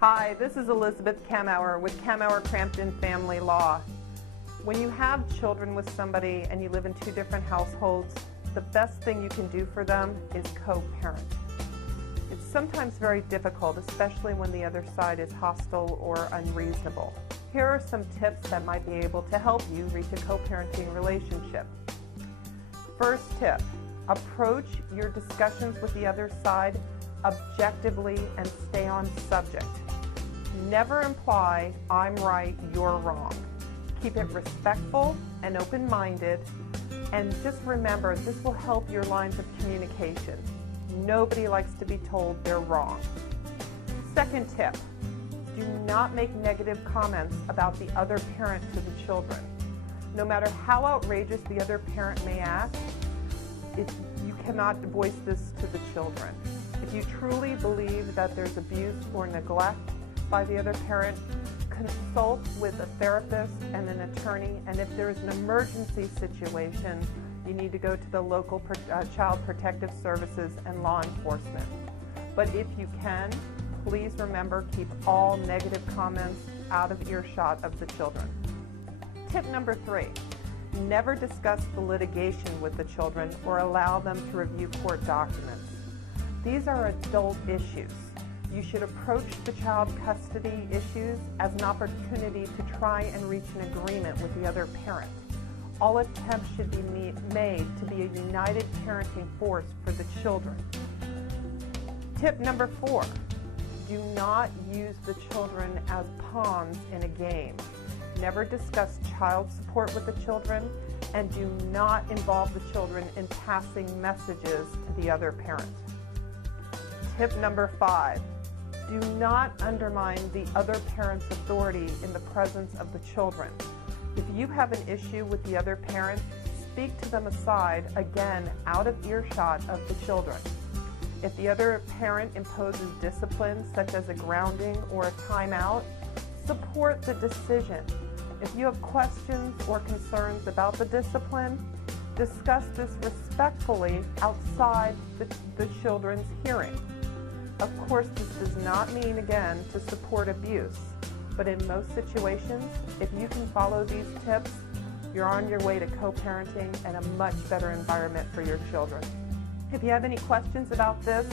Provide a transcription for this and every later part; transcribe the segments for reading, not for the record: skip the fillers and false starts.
Hi, this is Elisabeth Camaur with Camaur Crampton Family Law. When you have children with somebody and you live in two different households, the best thing you can do for them is co-parent. It's sometimes very difficult, especially when the other side is hostile or unreasonable. Here are some tips that might be able to help you reach a co-parenting relationship. First tip, approach your discussions with the other side objectively and stay on subject. Never imply, I'm right, you're wrong. Keep it respectful and open-minded, and just remember, this will help your lines of communication. Nobody likes to be told they're wrong. Second tip, do not make negative comments about the other parent to the children. No matter how outrageous the other parent may act, you cannot voice this to the children. If you truly believe that there's abuse or neglect by the other parent, consult with a therapist and an attorney, and if there is an emergency situation, you need to go to the local Child Protective Services and law enforcement. But if you can, please remember, keep all negative comments out of earshot of the children. Tip number 3, never discuss the litigation with the children or allow them to review court documents. These are adult issues. You should approach the child custody issues as an opportunity to try and reach an agreement with the other parent. All attempts should be made to be a united parenting force for the children. Tip number 4, do not use the children as pawns in a game. Never discuss child support with the children, and do not involve the children in passing messages to the other parent. Tip number 5, do not undermine the other parent's authority in the presence of the children. If you have an issue with the other parent, speak to them aside, again, out of earshot of the children. If the other parent imposes discipline, such as a grounding or a timeout, support the decision. If you have questions or concerns about the discipline, discuss this respectfully outside the children's hearing. Of course, this does not mean, again, to support abuse, but in most situations, if you can follow these tips, you're on your way to co-parenting and a much better environment for your children. If you have any questions about this,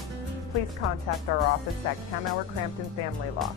please contact our office at Camaur Crampton Family Law.